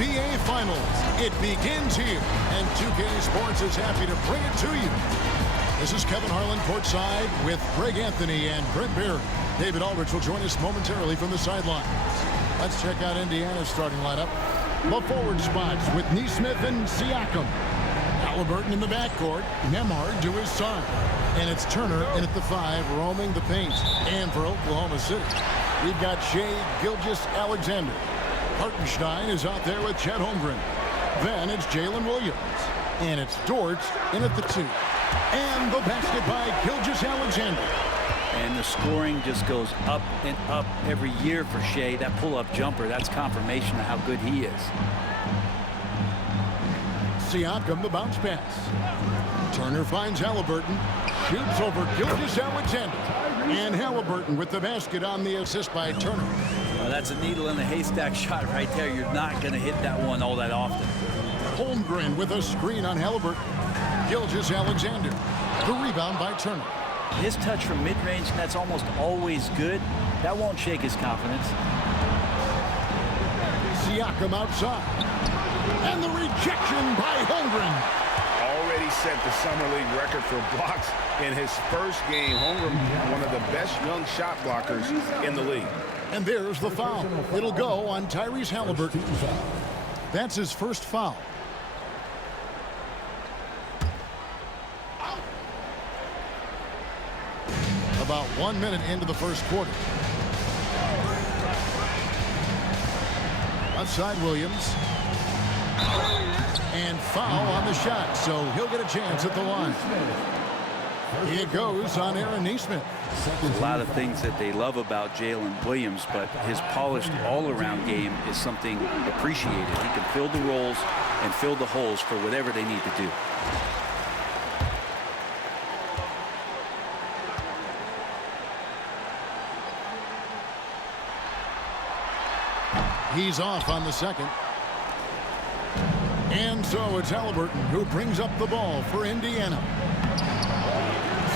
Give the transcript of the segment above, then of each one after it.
NBA Finals. It begins here, and 2K Sports is happy to bring it to you. This is Kevin Harlan courtside with Greg Anthony and Brent Barry. David Aldridge will join us momentarily from the sidelines. Let's check out Indiana's starting lineup. The forward spots with Nesmith and Siakam. Halliburton in the backcourt, Nembhard to his side. And it's Turner in at the 5, roaming the paint. And for Oklahoma City, we've got Shai Gilgeous-Alexander. Hartenstein is out there with Chet Holmgren. Then it's Jalen Williams. And it's Dort in at the 2. And the basket by Gilgeous-Alexander. And the scoring just goes up and up every year for Shai. That pull-up jumper, that's confirmation of how good he is. Siakam, the bounce pass. Turner finds Halliburton. Shoots over Gilgeous-Alexander. And Halliburton with the basket on the assist by Turner. Well, that's a needle in the haystack shot right there. You're not going to hit that one all that often. Holmgren with a screen on Halliburton. Gilgeous-Alexander. The rebound by Turner. His touch from mid-range, that's almost always good. That won't shake his confidence. Siakam outside. And the rejection by Holmgren. Already set the Summer League record for blocks in his first game. Holmgren, one of the best young shot blockers in the league. And there's the foul. It'll go on Tyrese Halliburton. That's his first foul. About 1 minute into the first quarter. Outside Williams. And foul on the shot, so he'll get a chance at the line. It goes on Aaron Nesmith. A lot of things that they love about Jalen Williams, but his polished all-around game is something appreciated. He can fill the roles and fill the holes for whatever they need to do. He's off on the second. And so it's Halliburton who brings up the ball for Indiana.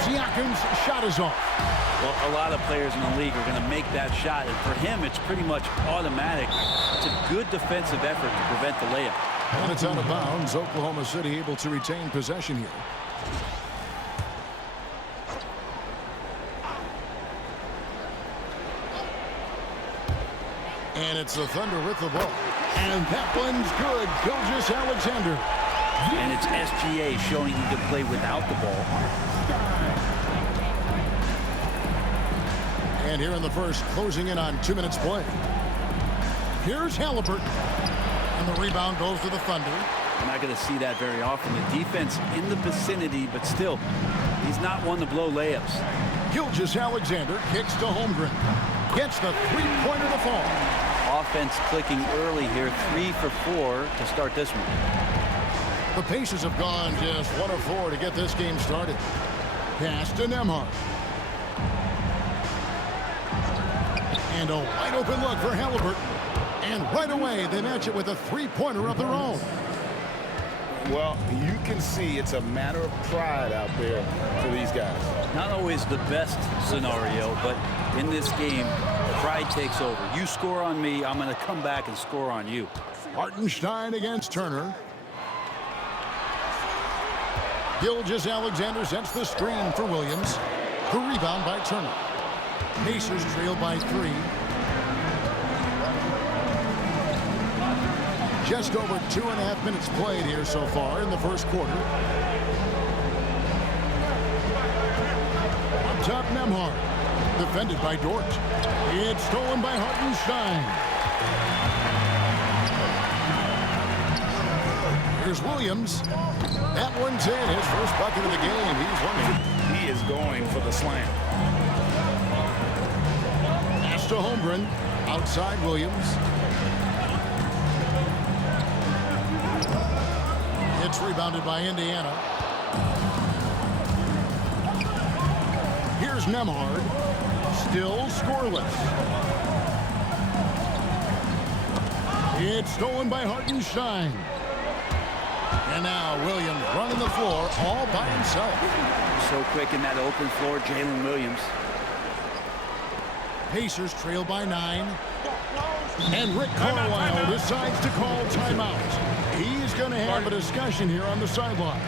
Siakam's shot is off. Well, a lot of players in the league are going to make that shot, and for him, it's pretty much automatic. It's a good defensive effort to prevent the layup. And it's out of bounds. Oklahoma City able to retain possession here. And it's the Thunder with the ball. And that one's good. Gilgeous-Alexander. And it's SGA showing he can play without the ball. And here in the first, closing in on 2 minutes play. Here's Halliburton. And the rebound goes to the Thunder. We're not going to see that very often. The defense in the vicinity, but still, he's not one to blow layups. Gilgeous-Alexander kicks to Holmgren. Gets the three-pointer to fall. Offense clicking early here, 3 for 4 to start this one. The Pacers have gone just 1 of 4 to get this game started. Pass to Nembhard. And a wide open look for Halliburton. And right away, they match it with a three-pointer of their own. Well, you can see it's a matter of pride out there for these guys. Not always the best scenario, but in this game, pride takes over. You score on me, I'm going to come back and score on you. Hartenstein against Turner. Gilgeous-Alexander sets the screen for Williams. The rebound by Turner. Pacers trail by 3. Just over 2.5 minutes played here so far in the first quarter. Up top, Nembhard. Defended by Dort. It's stolen by Hartenstein. Here's Williams. That one's in. His first bucket of the game. He's running. He is going for the slam. Pass to Holmgren. Outside Williams. It's rebounded by Indiana. Here's Nembhard. Still scoreless. It's stolen by Hartenstein. And now Williams running the floor all by himself. So quick in that open floor, Jalen Williams. Pacers trail by 9. And Rick Carlisle decides to call timeout. have a discussion here on the sideline.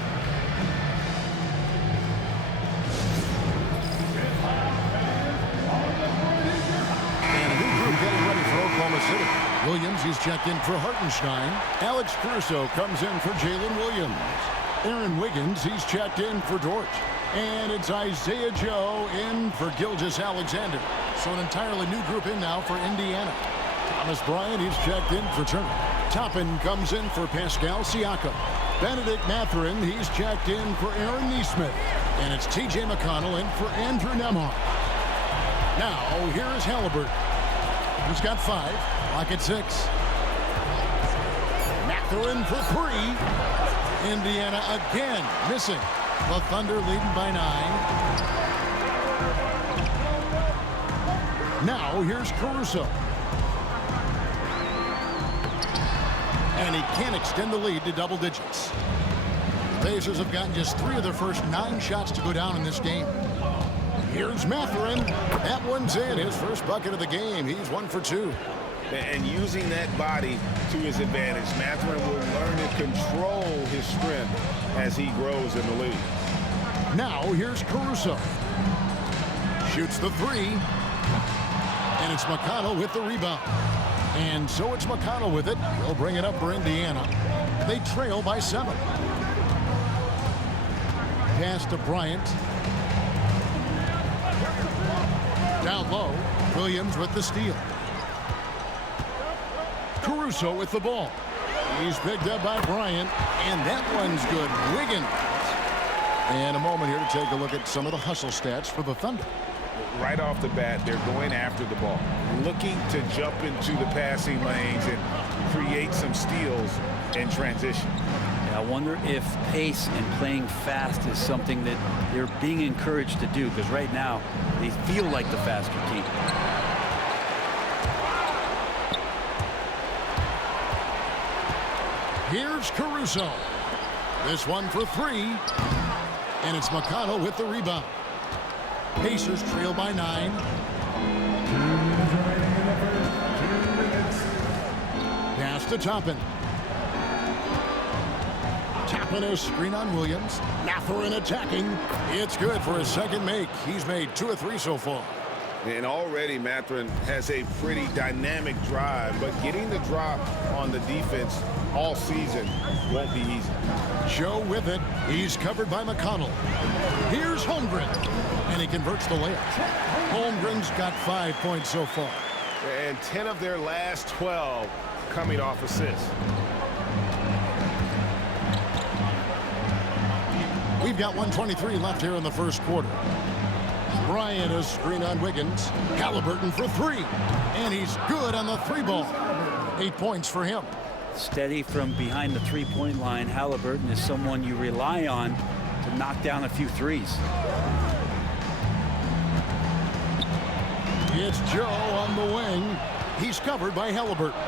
And a new group getting ready for Oklahoma City. Williams, he's checked in for Hartenstein. Alex Caruso comes in for Jalen Williams. Aaron Wiggins, he's checked in for Dort. And it's Isaiah Joe in for Gilgeous-Alexander. So an entirely new group in now for Indiana. Thomas Bryant, he's checked in for Turner. Toppin comes in for Pascal Siakam. Benedict Mathurin, he's checked in for Aaron Nesmith. And it's T.J. McConnell in for Andrew Nembhard. Now, here is Halliburton. He's got 5. Lock at 6. Mathurin for 3. Indiana again missing. The Thunder leading by 9. Now, here's Caruso. And he can't extend the lead to double digits. The Pacers have gotten just 3 of their first 9 shots to go down in this game. Here's Mathurin. That one's in. His first bucket of the game. He's 1 for 2. And using that body to his advantage, Mathurin will learn to control his strength as he grows in the league. Now here's Caruso. Shoots the 3. And it's McConnell with the rebound. And so it's McConnell with it. He'll bring it up for Indiana. They trail by 7. Pass to Bryant. Down low. Williams with the steal. Caruso with the ball. He's picked up by Bryant. And that one's good. Wiggins. And a moment here to take a look at some of the hustle stats for the Thunder. Right off the bat, they're going after the ball, looking to jump into the passing lanes and create some steals in transition. I wonder if pace and playing fast is something that they're being encouraged to do, because right now they feel like the faster team. Here's Caruso. This one for 3. And it's McConnell with the rebound. Pacers trail by 9. Pass to Toppin. Toppin a screen on Williams. Mathurin attacking. It's good for his second make. He's made 2 of 3 so far. And already Mathurin has a pretty dynamic drive, but getting the drop on the defense all season won't be easy. Joe with it. He's covered by McConnell. Here's Holmgren. And he converts the layup. Holmgren's got 5 points so far. And 10 of their last 12 coming off assists. We've got 1:23 left here in the first quarter. Bryant a screen on Wiggins. Halliburton for 3. And he's good on the 3-ball. 8 points for him. Steady from behind the 3-point line. Halliburton is someone you rely on to knock down a few threes. It's Joe on the wing. He's covered by Halliburton.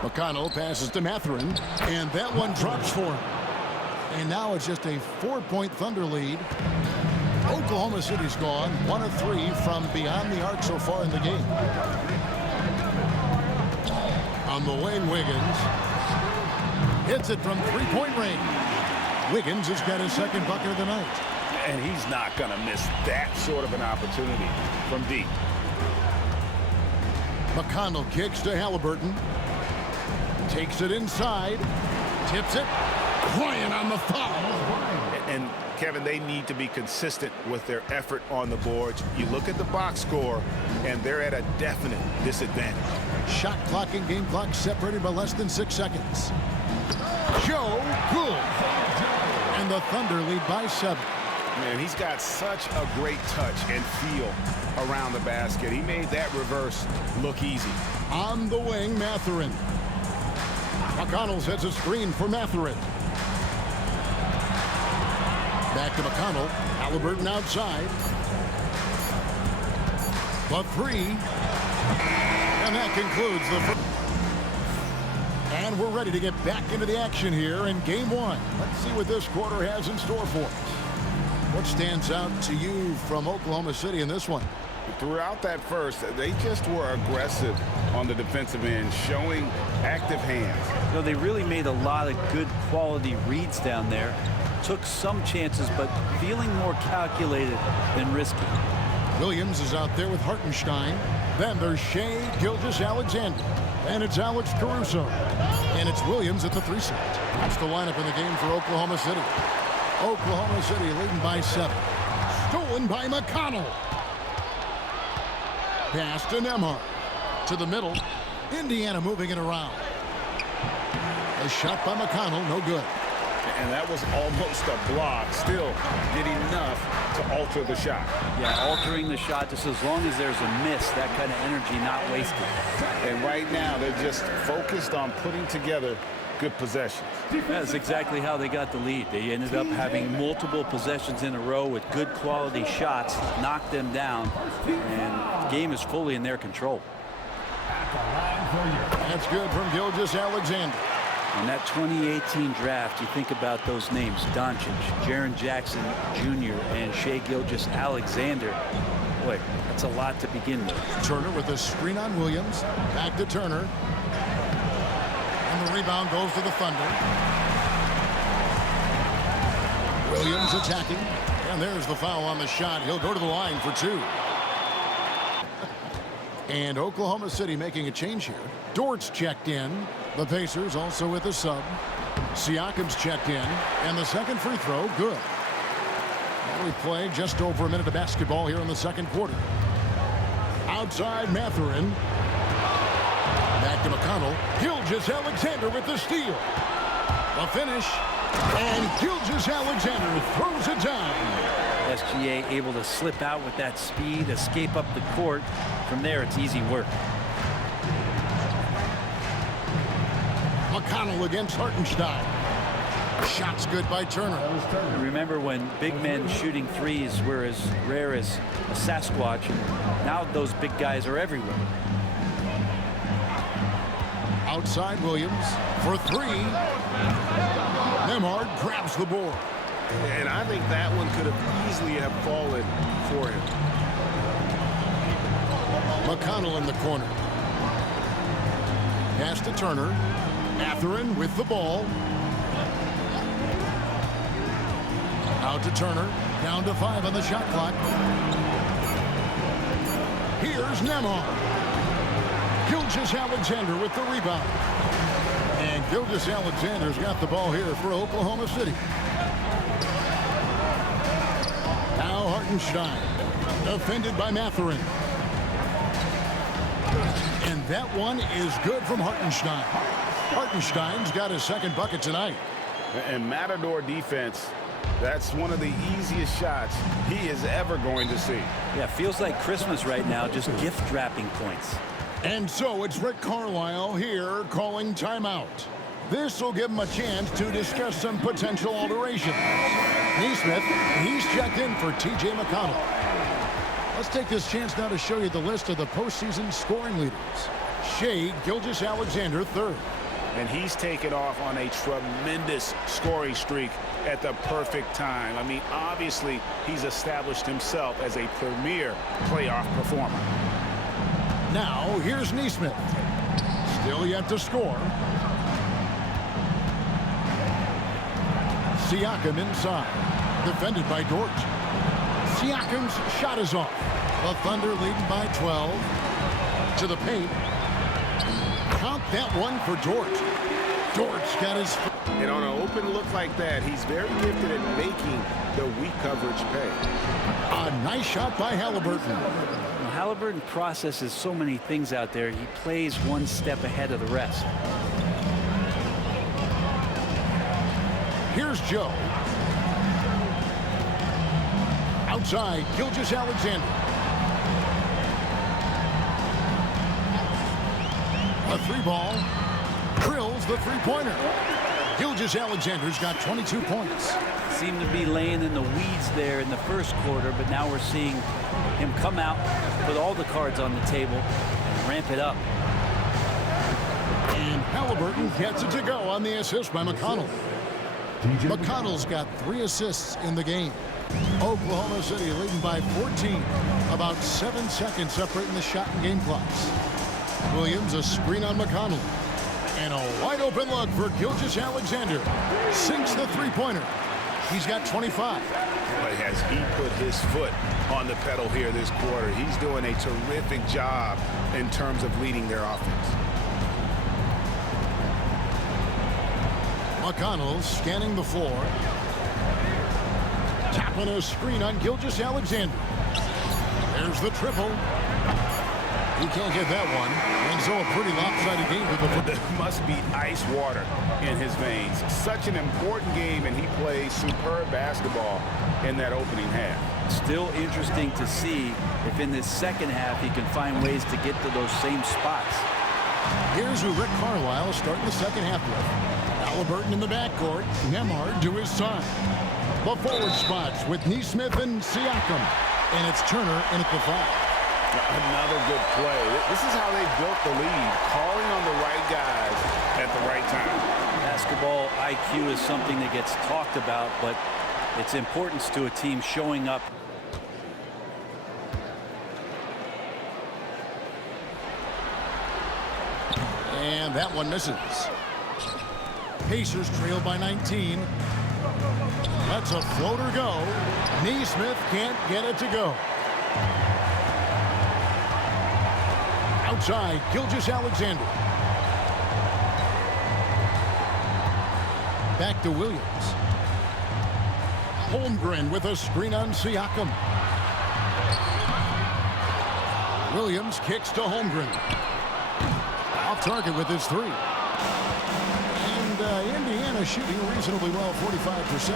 McConnell passes to Mathurin. And that one drops for him. And now it's just a 4-point Thunder lead. Oklahoma City's gone 1 of 3 from beyond the arc so far in the game. On the wing, Wiggins hits it from 3-point range. Wiggins has got his second bucket of the night. And he's not going to miss that sort of an opportunity from deep. McConnell kicks to Halliburton. Takes it inside. Tips it. Bryant on the foul. And Kevin, they need to be consistent with their effort on the boards. You look at the box score, and they're at a definite disadvantage. Shot clock and game clock separated by less than 6 seconds. Joe, good. And the Thunder lead by 7. Man, he's got such a great touch and feel around the basket. He made that reverse look easy. On the wing, Mathurin. McConnell sets a screen for Mathurin. Back to McConnell. Halliburton outside. The 3. And that concludes the first. And we're ready to get back into the action here in game 1. Let's see what this quarter has in store for us. What stands out to you from Oklahoma City in this one? Throughout that first, they just were aggressive on the defensive end, showing active hands. You know, they really made a lot of good quality reads down there. Took some chances, but feeling more calculated than risky. Williams is out there with Hartenstein. Then there's Shea Gilgeous-Alexander. And it's Alex Caruso. And it's Williams at the 3 slot. That's the lineup in the game for Oklahoma City. Oklahoma City leading by 7. Stolen by McConnell. Pass to Nembhard. To the middle. Indiana moving it around. A shot by McConnell, no good. And that was almost a block. Still did enough to alter the shot. Yeah, altering the shot just as long as there's a miss, that kind of energy not wasted. And right now, they're just focused on putting together good possessions. That's exactly how they got the lead. They ended up having multiple possessions in a row with good quality shots, knocked them down, and the game is fully in their control. That's good from Gilgeous-Alexander. In that 2018 draft, you think about those names: Doncic, Jaren Jackson Jr., and Shea Gilgeous-Alexander. Boy, that's a lot to begin with. Turner with a screen on Williams. Back to Turner. And the rebound goes to the Thunder. Williams attacking. And there's the foul on the shot. He'll go to the line for 2. And Oklahoma City making a change here. Dort's checked in. The Pacers also with a sub. Siakam's checked in. And the second free throw, good. Well, we play just over a minute of basketball here in the second quarter. Outside Mathurin. Back to McConnell. Gilgeous-Alexander with the steal. The finish. And Gilgeous-Alexander throws it down. SGA able to slip out with that speed, escape up the court. From there, it's easy work. McConnell against Hartenstein. Shots good by Turner. Remember when big men shooting threes were as rare as a Sasquatch, and now those big guys are everywhere. Outside Williams for 3. Nembhard grabs the board. And I think that one could have easily have fallen for him. McConnell in the corner. Pass to Turner. Mathurin with the ball. Out to Turner. Down to 5 on the shot clock. Here's Nembhard. Gilgeous-Alexander with the rebound. And Gilgeous-Alexander's got the ball here for Oklahoma City. Now Hartenstein. Defended by Mathurin. And that one is good from Hartenstein. Hartenstein's got his second bucket tonight. And Matador defense, that's one of the easiest shots he is ever going to see. Yeah, feels like Christmas right now, just gift wrapping points. And so it's Rick Carlisle here calling timeout. This will give him a chance to discuss some potential alterations. Nesmith, he's checked in for T.J. McConnell. Let's take this chance now to show you the list of the postseason scoring leaders. Shea Gilgeous-Alexander, 3rd. And he's taken off on a tremendous scoring streak at the perfect time. I mean, obviously, he's established himself as a premier playoff performer. Now, here's Nesmith. Still yet to score. Siakam inside. Defended by Dort. Siakam's shot is off. The Thunder leading by 12. To the paint. Count that one for Dort. Dort's got his... And on an open look like that, he's very gifted at making the weak coverage pay. A nice shot by Halliburton. Halliburton processes so many things out there. He plays one step ahead of the rest. Here's Joe. Outside, Gilgeous-Alexander. A 3-ball. Drills the 3-pointer. Gilgeous-Alexander's got 22 points. Seemed to be laying in the weeds there in the first quarter, but now we're seeing him come out, put all the cards on the table, and ramp it up. And Halliburton gets it to go on the assist by McConnell. McConnell's got 3 assists in the game. Oklahoma City leading by 14. About 7 seconds separating the shot and game clocks. Williams, a screen on McConnell. And a wide open look for Gilgeous-Alexander. Sinks the three-pointer. He's got 25. But has he put his foot on the pedal here this quarter? He's doing a terrific job in terms of leading their offense. McConnell scanning the floor. Tapping a screen on Gilgeous-Alexander. There's the triple. He can't get that one. And so a pretty lopsided game with the... There must be ice water in his veins. Such an important game, and he plays superb basketball in that opening half. Still interesting to see if in this second half he can find ways to get to those same spots. Here's who Rick Carlisle is starting the second half with. Halliburton in the backcourt. Nembhard to his side. The forward spots with Nesmith and Siakam. And it's Turner in at the 5. Another good play. This is how they built the lead, calling on the right guys at the right time. Basketball IQ is something that gets talked about, but its importance to a team showing up. And that one misses. Pacers trail by 19. That's a floater go. Nesmith can't get it to go. Outside, Gilgeous-Alexander. Back to Williams. Holmgren with a screen on Siakam. Williams kicks to Holmgren. Off target with his three. And Indiana shooting reasonably well, 45%.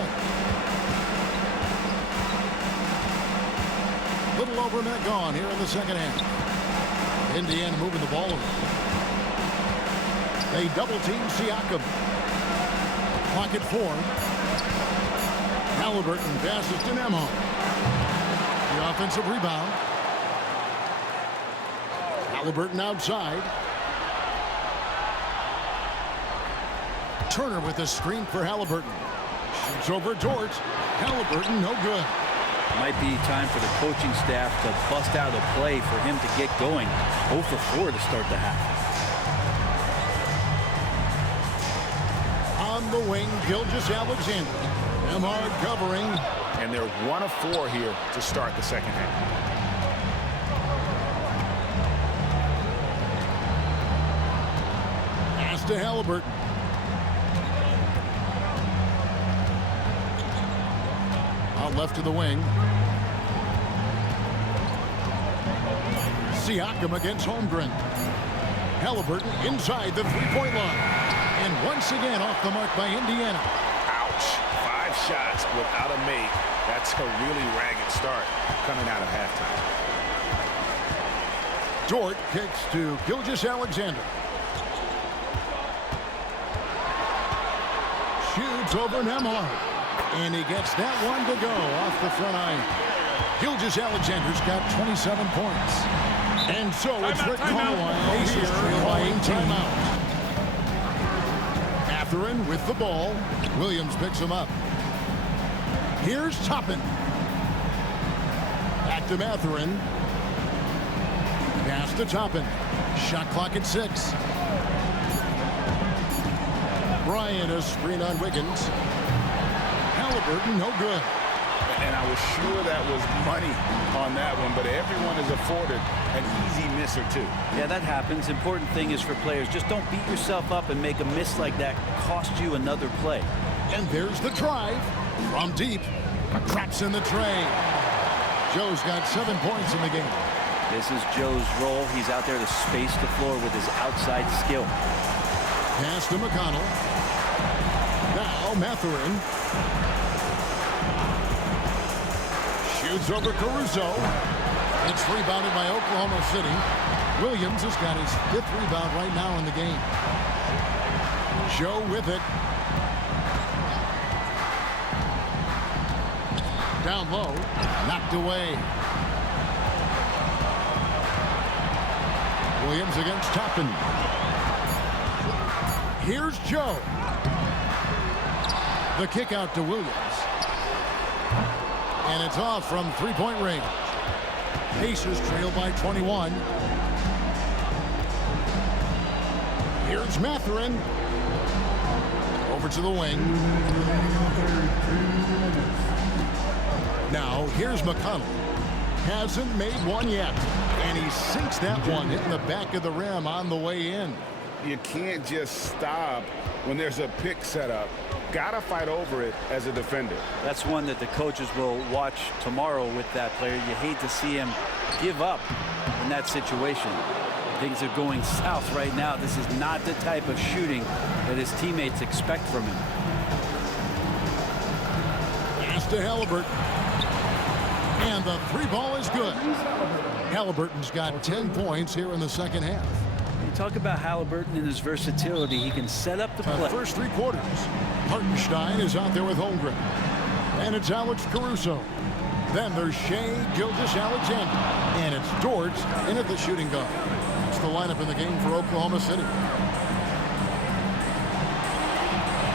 Little over a minute gone here in the second half. Indiana moving the ball over. They double team Siakam. Pocket 4. Halliburton passes to Nembhard. The offensive rebound. Halliburton outside. Turner with a screen for Halliburton. Shoots over Dort. Halliburton no good. Might be time for the coaching staff to bust out a play for him to get going. 0 for 4 to start the half. On the wing, Gilgeous-Alexander. Nembhard covering. And they're 1 of 4 here to start the second half. Pass to Halliburton. Out left to the wing. Siakam against Holmgren. Halliburton inside the three-point line. And once again off the mark by Indiana. Ouch. 5 shots without a make. That's a really ragged start coming out of halftime. Dort kicks to Gilgeous-Alexander. Shoots over Nembhard. And he gets that one to go off the front iron. Gilgeous-Alexander's got 27 points. And so it's Rick Carlisle here calling timeout. Mathurin with the ball. Williams picks him up. Here's Toppin. Back to Mathurin. Pass to Toppin. Shot clock at 6. Bryant a screen on Wiggins. Halliburton no good. And I was sure that was money on that one, but everyone is afforded an easy miss or two. Yeah, that happens. Important thing is for players, just don't beat yourself up and make a miss like that cost you another play. And there's the drive from deep. Traps in the tray. Joe's got 7 points in the game. This is Joe's role. He's out there to space the floor with his outside skill. Pass to McConnell. Now Mathurin. Shoots over Caruso. It's rebounded by Oklahoma City. Williams has got his 5th rebound right now in the game. Joe with it. Down low. Knocked away. Williams against Toppin. Here's Joe. The kick out to Williams. And it's off from three-point range. Pacers trail by 21. Here's Mathurin. Over to the wing. Now, here's McConnell. Hasn't made one yet. And he sinks that one, hitting the back of the rim on the way in. You can't just stop when there's a pick set up. Gotta fight over it as a defender. That's one that the coaches will watch tomorrow with that player. You hate to see him give up in that situation. Things are going south right now. This is not the type of shooting that his teammates expect from him. Pass to Halliburton. And the three ball is good. Halliburton's got 10 points here in the second half. You talk about Halliburton and his versatility. He can set up the play. First three quarters. Hartenstein is out there with Holmgren. And it's Alex Caruso. Then there's Shai Gilgeous-Alexander. And it's Dort in at the shooting guard. It's the lineup in the game for Oklahoma City.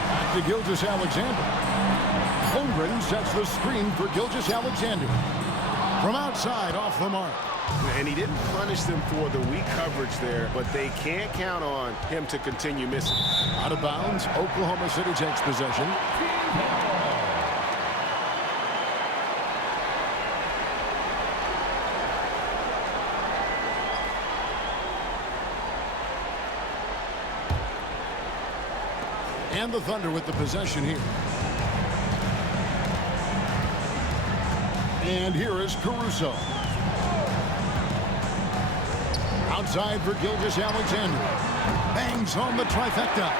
Back to Gilgeous-Alexander. Holmgren sets the screen for Gilgeous-Alexander. From outside, off the mark. And he didn't punish them for the weak coverage there, but they can't count on him to continue missing. Out of bounds, Oklahoma City takes possession. And the Thunder with the possession here. And here is Caruso. Outside for Gilgeous-Alexander. Bangs home the trifecta.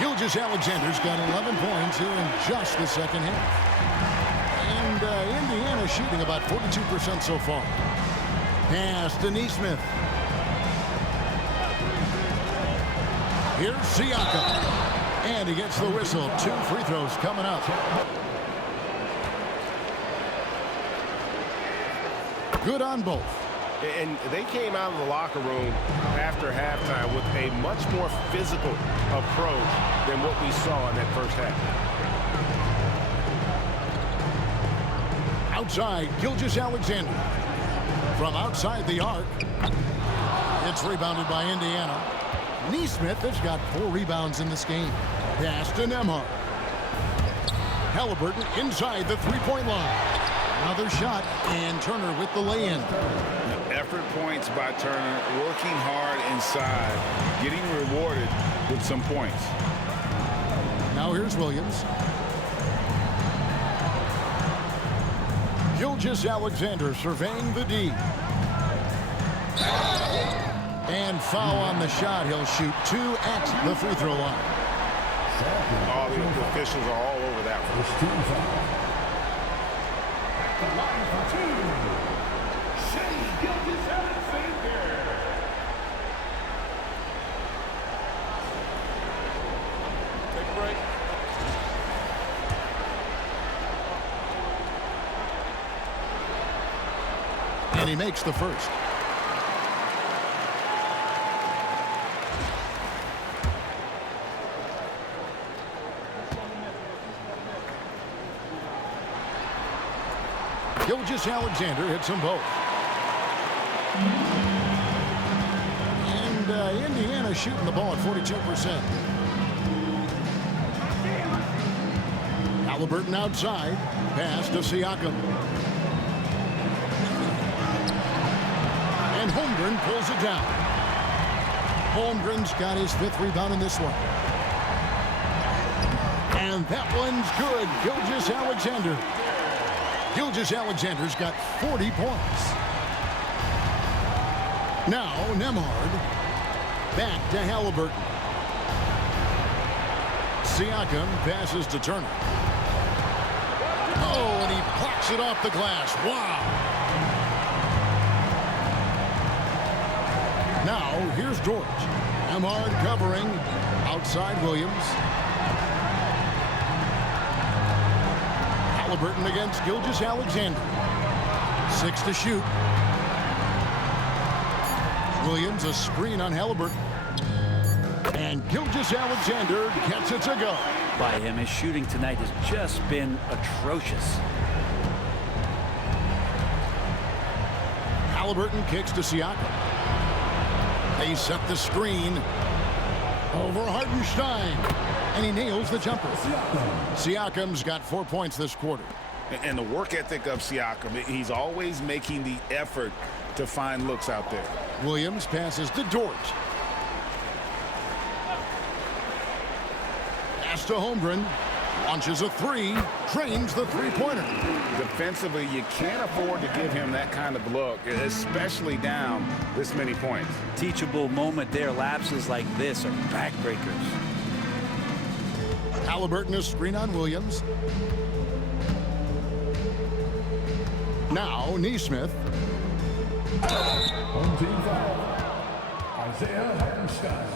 Gilgeous-Alexander's got 11 points here in just the second half. And Indiana shooting about 42% so far. Pass to Nesmith. Here's Siakam. And he gets the whistle. 2 free throws coming up. Good on both. And they came out of the locker room after halftime with a much more physical approach than what we saw in that first half. Outside, Gilgeous-Alexander. From outside the arc. It's rebounded by Indiana. Nesmith has got 4 rebounds in this game. Pass to Nembhard. Halliburton inside the three-point line. Another shot, and Turner with the lay-in. Effort points by Turner, working hard inside, getting rewarded with some points. Now here's Williams. Gilgeous-Alexander surveying the D. And foul on the shot. He'll shoot 2 at the free throw line. All the officials are all over that one. And he makes the first. Gilgeous-Alexander hits them both. And Indiana shooting the ball at 42%. Halliburton outside. Pass to Siakam. And Holmgren pulls it down. Holmgren's got his 5th rebound in this one. And that one's good. Gilgeous-Alexander. Gilgeous-Alexander's got 40 points. Now Nembhard. Back to Halliburton. Siakam passes to Turner. Oh, and he blocks it off the glass. Wow. Now here's George. Nembhard covering. Outside Williams. Halliburton against Gilgeous-Alexander. 6 to shoot. Williams a screen on Halliburton. And Gilgeous-Alexander gets it to go. By him, his shooting tonight has just been atrocious. Halliburton kicks to Siakam. They set the screen. Hartenstein. And he nails the jumper. Siakam's got 4 points this quarter. And the work ethic of Siakam, he's always making the effort to find looks out there. Williams passes to Dort. Pass to Holmgren. Launches a three. Drains the three-pointer. Defensively, you can't afford to give him that kind of look, especially down this many points. Teachable moment there. Lapses like this are backbreakers. Halliburton a screen on Williams. Now Nesmith. Home team foul. Isaiah Hartenstein.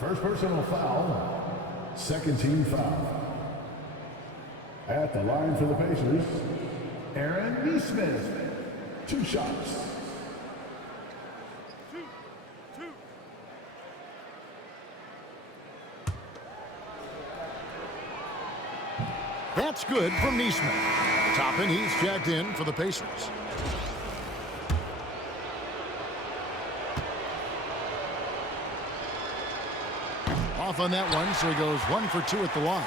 First personal foul. Second team foul. At the line for the Pacers, Aaron Nesmith. 2 shots. That's good from Nesmith. Toppin, he's checked in for the Pacers. Off on that one, so he goes 1 for 2 at the line.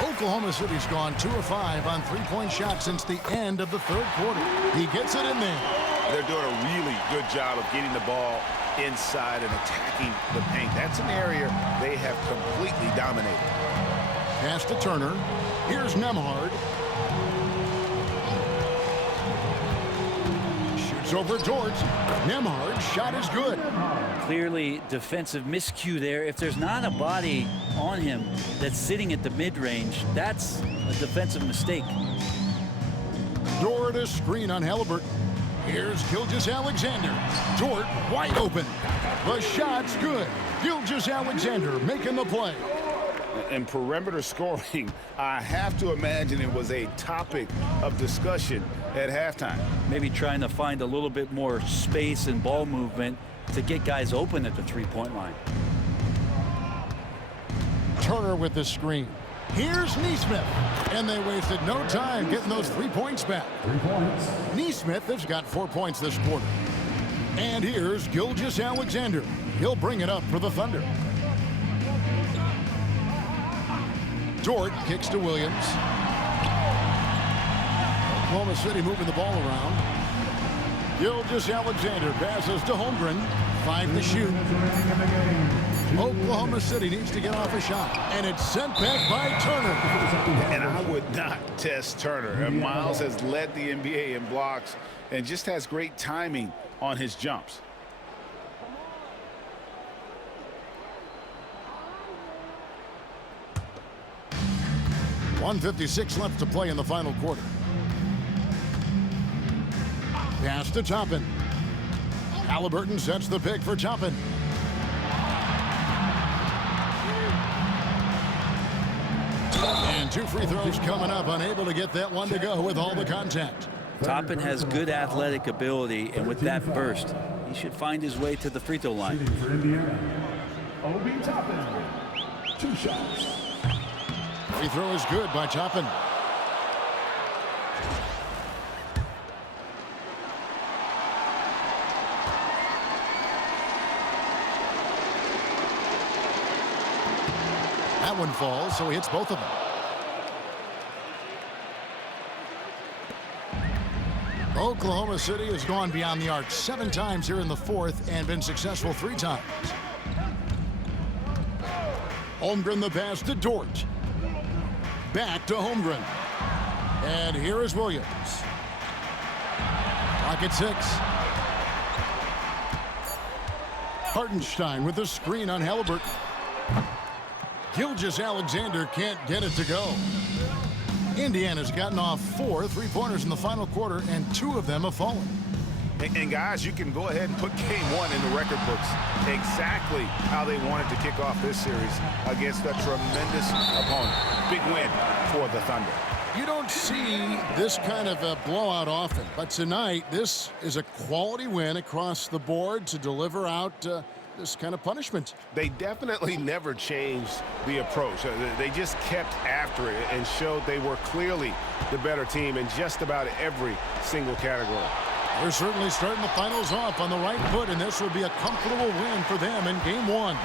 Oklahoma City's gone 2 of 5 on three-point shots since the end of the third quarter. He gets it in there. They're doing a really good job of getting the ball inside and attacking the paint. That's an area they have completely dominated. Pass to Turner. Here's Nembhard. Shoots over Dort. Nembhard's shot is good. Clearly defensive miscue there. If there's not a body on him that's sitting at the mid-range, that's a defensive mistake. Dort a screen on Halliburton. Here's Gilgeous-Alexander. Dort wide open. The shot's good. Gilgeous-Alexander making the play. And perimeter scoring, I have to imagine it was a topic of discussion at halftime. Maybe trying to find a little bit more space and ball movement to get guys open at the three-point line. Turner with the screen. Here's Nesmith. And they wasted no time getting those 3 points back. 3 points. Nesmith has got 4 points this quarter. And here's Gilgeous-Alexander. He'll bring it up for the Thunder. Dort kicks to Williams. Oklahoma City moving the ball around. Gilgeous-Alexander passes to Holmgren. 5 to shoot. Oklahoma City needs to get off a shot. And it's sent back by Turner. And I would not test Turner. Miles has led the NBA in blocks and just has great timing on his jumps. .156 left to play in the final quarter. Pass to Toppin. Halliburton sets the pick for Toppin. And 2 free throws coming up. Unable to get that one to go with all the contact. Toppin has good athletic ability, and with that burst, he should find his way to the free throw line. Shooting for Indiana, Obi Toppin. 2 shots. Free throw is good by Toppin. That one falls, so he hits both of them. Oklahoma City has gone beyond the arc 7 times here in the fourth and been successful 3 times. Holmgren the pass to Dort. Back to Holmgren. And here is Williams. Clock at 6. Hartenstein with the screen on Halliburton. Gilgeous-Alexander can't get it to go. Indiana's gotten off 4 three-pointers in the final quarter, and 2 of them have fallen. And guys, you can go ahead and put game 1 in the record books. Exactly how they wanted to kick off this series against a tremendous opponent. Big win for the Thunder. You don't see this kind of a blowout often, but tonight this is a quality win across the board to deliver out this kind of punishment. They definitely never changed the approach. They just kept after it and showed they were clearly the better team in just about every single category. They're certainly starting the finals off on the right foot, and this would be a comfortable win for them in game 1.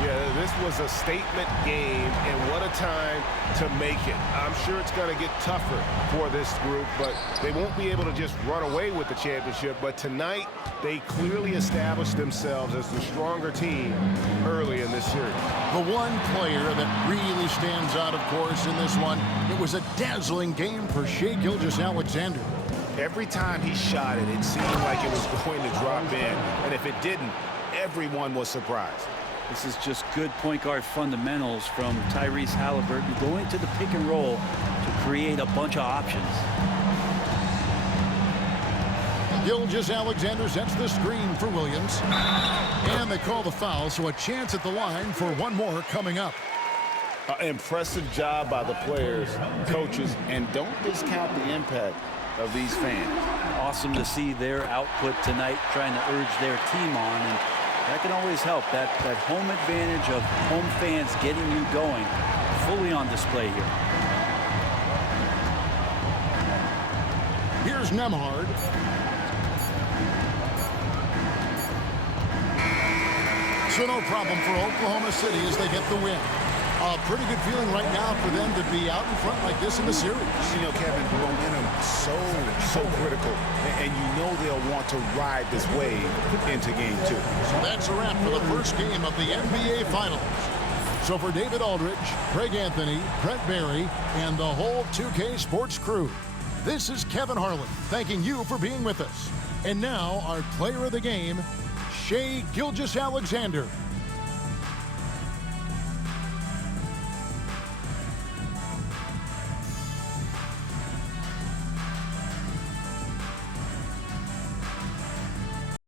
Yeah, this was a statement game, and what a time to make it. I'm sure it's going to get tougher for this group, but they won't be able to just run away with the championship. But tonight, they clearly established themselves as the stronger team early in this series. The one player that really stands out, of course, in this one, it was a dazzling game for Shai Gilgeous-Alexander. Every time he shot it, it seemed like it was going to drop in, and if it didn't, everyone was surprised. This is just good point guard fundamentals from Tyrese Halliburton, going to the pick and roll to create a bunch of options. Gilgeous-Alexander sets the screen for Williams. And they call the foul, so a chance at the line for one more coming up. Impressive job by the players, coaches, and don't discount the impact of these fans. Awesome to see their output tonight, trying to urge their team on, and that can always help. That home advantage of home fans getting you going, fully on display here. Here's Nembhard. So no problem for Oklahoma City as they get the win. A pretty good feeling right now for them to be out in front like this in the series. You know, Kevin, momentum so critical, and you know they'll want to ride this wave into game 2. So that's a wrap for the first game of the NBA Finals. So for David Aldridge, Greg Anthony, Brent Barry, and the whole 2K Sports crew, this is Kevin Harlan thanking you for being with us. And now our player of the game, Shai Gilgeous-Alexander.